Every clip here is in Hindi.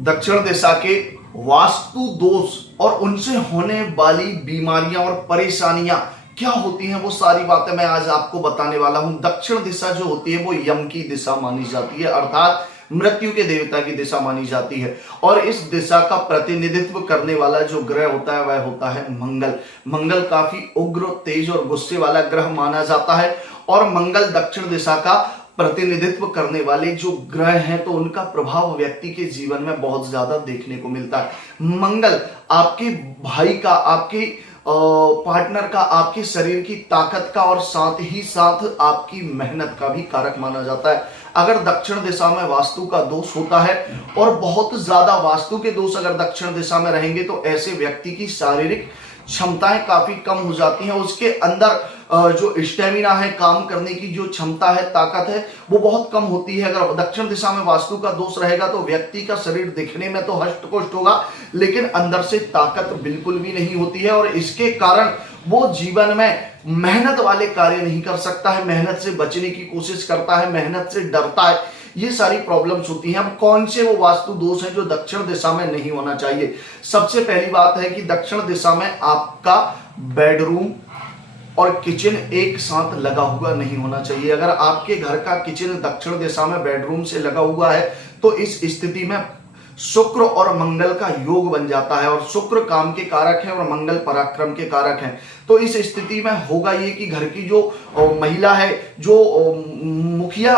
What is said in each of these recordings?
दक्षिण दिशा के वास्तु दोष और उनसे होने वाली बीमारियां और परेशानियां क्या होती हैं, वो सारी बातें मैं आज आपको बताने वाला हूं। दक्षिण दिशा जो होती है वो यम की दिशा मानी जाती है, अर्थात मृत्यु के देवता की दिशा मानी जाती है। और इस दिशा का प्रतिनिधित्व करने वाला जो ग्रह होता है वह होता है मंगल। मंगल काफी उग्र, तेज और गुस्से वाला ग्रह माना जाता है। और मंगल दक्षिण दिशा का प्रतिनिधित्व करने वाले जो ग्रह हैं तो उनका प्रभाव व्यक्ति के जीवन में बहुत ज्यादा देखने को मिलता है। मंगल आपके भाई का, आपके पार्टनर का, आपके शरीर की ताकत का और साथ ही साथ आपकी मेहनत का भी कारक माना जाता है। अगर दक्षिण दिशा में वास्तु का दोष होता है और बहुत ज्यादा वास्तु के दोष अगर दक्षिण दिशा में रहेंगे तो ऐसे व्यक्ति की शारीरिक क्षमताएं काफी कम हो जाती हैं। उसके अंदर जो स्टेमिना है, काम करने की जो क्षमता है, ताकत है, वो बहुत कम होती है। अगर दक्षिण दिशा में वास्तु का दोष रहेगा तो व्यक्ति का शरीर दिखने में तो हष्ट पुष्ट होगा, लेकिन अंदर से ताकत बिल्कुल भी नहीं होती है और इसके कारण वो जीवन में मेहनत वाले कार्य नहीं कर सकता है, मेहनत से बचने की कोशिश करता है, मेहनत से डरता है। ये सारी प्रॉब्लम्स होती हैं। अब कौन से वो वास्तु दोष हैं जो दक्षिण दिशा में नहीं होना चाहिए? सबसे पहली बात है कि दक्षिण दिशा में आपका बेडरूम और किचन एक साथ लगा हुआ नहीं होना चाहिए। अगर आपके घर का किचन दक्षिण दिशा में बेडरूम से लगा हुआ है तो इस स्थिति में शुक्र और मंगल का योग बन जाता है। और शुक्र काम के कारक है और मंगल पराक्रम के कारक हैं। तो इस स्थिति में होगा ये कि घर की जो महिला है, जो मुखिया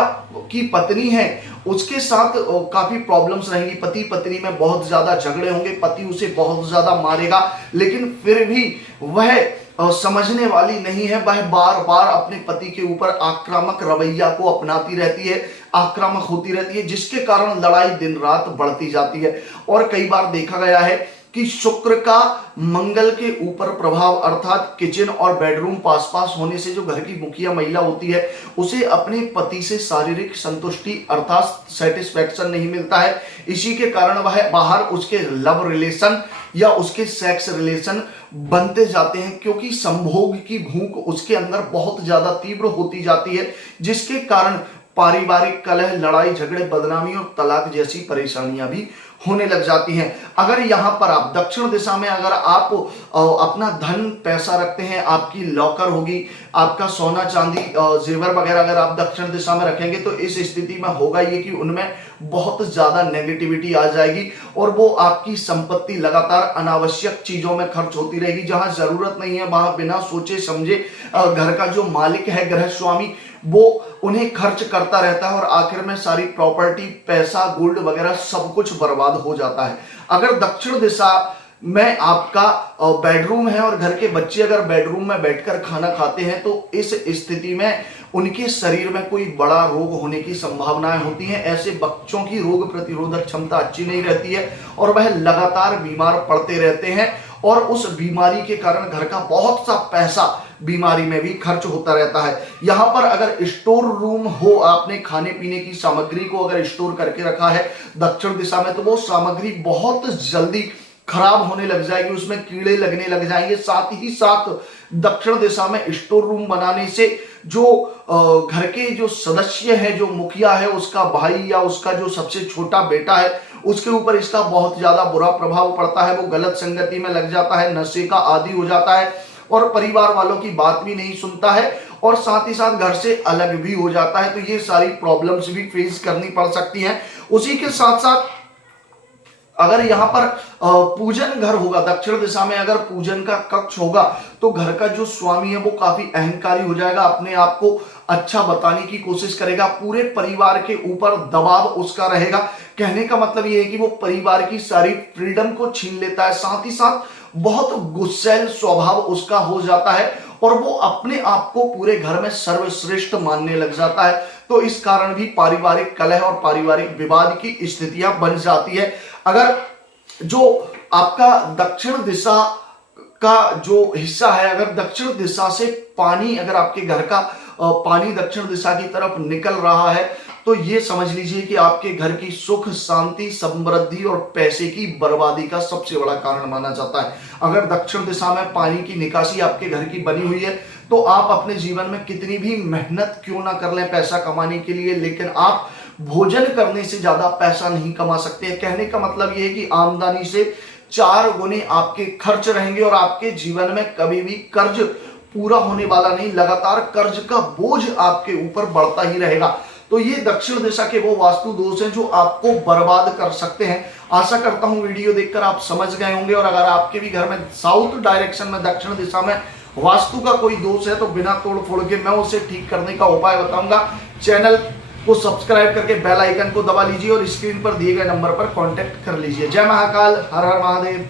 की पत्नी है, उसके साथ काफी प्रॉब्लम्स रहेंगी। पति पत्नी में बहुत ज्यादा झगड़े होंगे, पति उसे बहुत ज्यादा मारेगा, लेकिन फिर भी वह समझने वाली नहीं है। वह बार बार अपने पति के ऊपर आक्रामक रवैया को अपनाती रहती है, आक्रामक होती रहती है, जिसके कारण लड़ाई दिन रात बढ़ती जाती है। और कई बार देखा गया है कि शुक्र का मंगल के ऊपर प्रभाव, अर्थात किचन और बेडरूम पास पास होने से जो घर की मुखिया महिला होती है उसे अपने पति से शारीरिक संतुष्टि अर्थात सेटिस्फैक्शन नहीं मिलता है। इसी के कारण वह बाहर उसके लव रिलेशन या उसके सेक्स रिलेशन बनते जाते हैं, क्योंकि संभोग की भूख उसके अंदर बहुत ज्यादा तीव्र होती जाती है, जिसके कारण पारिवारिक कलह, लड़ाई झगड़े, बदनामी और तलाक जैसी परेशानियां भी होने लग जाती हैं। अगर यहां पर आप दक्षिण दिशा में अगर आप अपना धन पैसा रखते हैं, आपकी लॉकर होगी, आपका सोना चांदी जेवर वगैरह अगर आप दक्षिण दिशा में रखेंगे तो इस स्थिति में होगा ये कि उनमें बहुत ज्यादा नेगेटिविटी आ जाएगी और वो आपकी संपत्ति लगातार अनावश्यक चीजों में खर्च होती रहेगी। जहां जरूरत नहीं है वहां बिना सोचे समझे घर का जो मालिक है, गृह स्वामी, वो उन्हें खर्च करता रहता है और आखिर में सारी प्रॉपर्टी, पैसा, गोल्ड वगैरह सब कुछ बर्बाद हो जाता है। अगर दक्षिण दिशा में आपका बेडरूम है और घर के बच्चे अगर बेडरूम में बैठकर खाना खाते हैं तो इस स्थिति में उनके शरीर में कोई बड़ा रोग होने की संभावनाएं होती हैं। ऐसे बच्चों की रोग प्रतिरोधक क्षमता अच्छी नहीं रहती है और वह लगातार बीमार पड़ते रहते हैं और उस बीमारी के कारण घर का बहुत सा पैसा बीमारी में भी खर्च होता रहता है। यहां पर अगर स्टोर रूम हो, आपने खाने पीने की सामग्री को अगर स्टोर करके रखा है दक्षिण दिशा में, तो वो सामग्री बहुत जल्दी खराब होने लग जाएगी, उसमें कीड़े लगने लग जाएंगे। साथ ही साथ दक्षिण दिशा में स्टोर रूम बनाने से जो घर के जो सदस्य है, जो मुखिया है, उसका भाई या उसका जो सबसे छोटा बेटा है, उसके ऊपर इसका बहुत ज्यादा बुरा प्रभाव पड़ता है। वो गलत संगति में लग जाता है, नशे का आदी हो जाता है और परिवार वालों की बात भी नहीं सुनता है और साथ ही साथ घर से अलग भी हो जाता है। तो ये सारी प्रॉब्लम्स भी फेस करनी पड़ सकती हैं। उसी के साथ साथ अगर यहां पर पूजन घर होगा, दक्षिण दिशा में अगर पूजन का कक्ष होगा तो घर का जो स्वामी है वो काफी अहंकारी हो जाएगा, अपने आप को अच्छा बताने की कोशिश करेगा, पूरे परिवार के ऊपर दबाव उसका रहेगा। कहने का मतलब ये है कि वो परिवार की सारी फ्रीडम को छीन लेता है। साथ ही साथ बहुत गुस्सैल स्वभाव उसका हो जाता है और वो अपने आप को पूरे घर में सर्वश्रेष्ठ मानने लग जाता है। तो इस कारण भी पारिवारिक कलह और पारिवारिक विवाद की स्थितियां बन जाती है। अगर जो आपका दक्षिण दिशा का जो हिस्सा है, अगर दक्षिण दिशा से पानी, अगर आपके घर का पानी दक्षिण दिशा की तरफ निकल रहा है तो ये समझ लीजिए कि आपके घर की सुख, शांति, समृद्धि और पैसे की बर्बादी का सबसे बड़ा कारण माना जाता है। अगर दक्षिण दिशा में पानी की निकासी आपके घर की बनी हुई है तो आप अपने जीवन में कितनी भी मेहनत क्यों ना कर लें पैसा कमाने के लिए, लेकिन आप भोजन करने से ज्यादा पैसा नहीं कमा सकते। कहने का मतलब यह है कि आमदनी से 4 गुने आपके खर्च रहेंगे और आपके जीवन में कभी भी कर्ज पूरा होने वाला नहीं, लगातार कर्ज का बोझ आपके ऊपर बढ़ता ही रहेगा। तो ये दक्षिण दिशा के वो वास्तु दोष हैं जो आपको बर्बाद कर सकते हैं। आशा करता हूं वीडियो देखकर आप समझ गए होंगे, और अगर आपके भी घर में साउथ डायरेक्शन में, दक्षिण दिशा में वास्तु का कोई दोष है तो बिना तोड़ फोड़ के मैं उसे ठीक करने का उपाय बताऊंगा। चैनल को सब्सक्राइब करके बेल आइकन को दबा लीजिए और स्क्रीन पर दिए गए नंबर पर कांटेक्ट कर लीजिए। जय महाकाल, हर हर महादेव।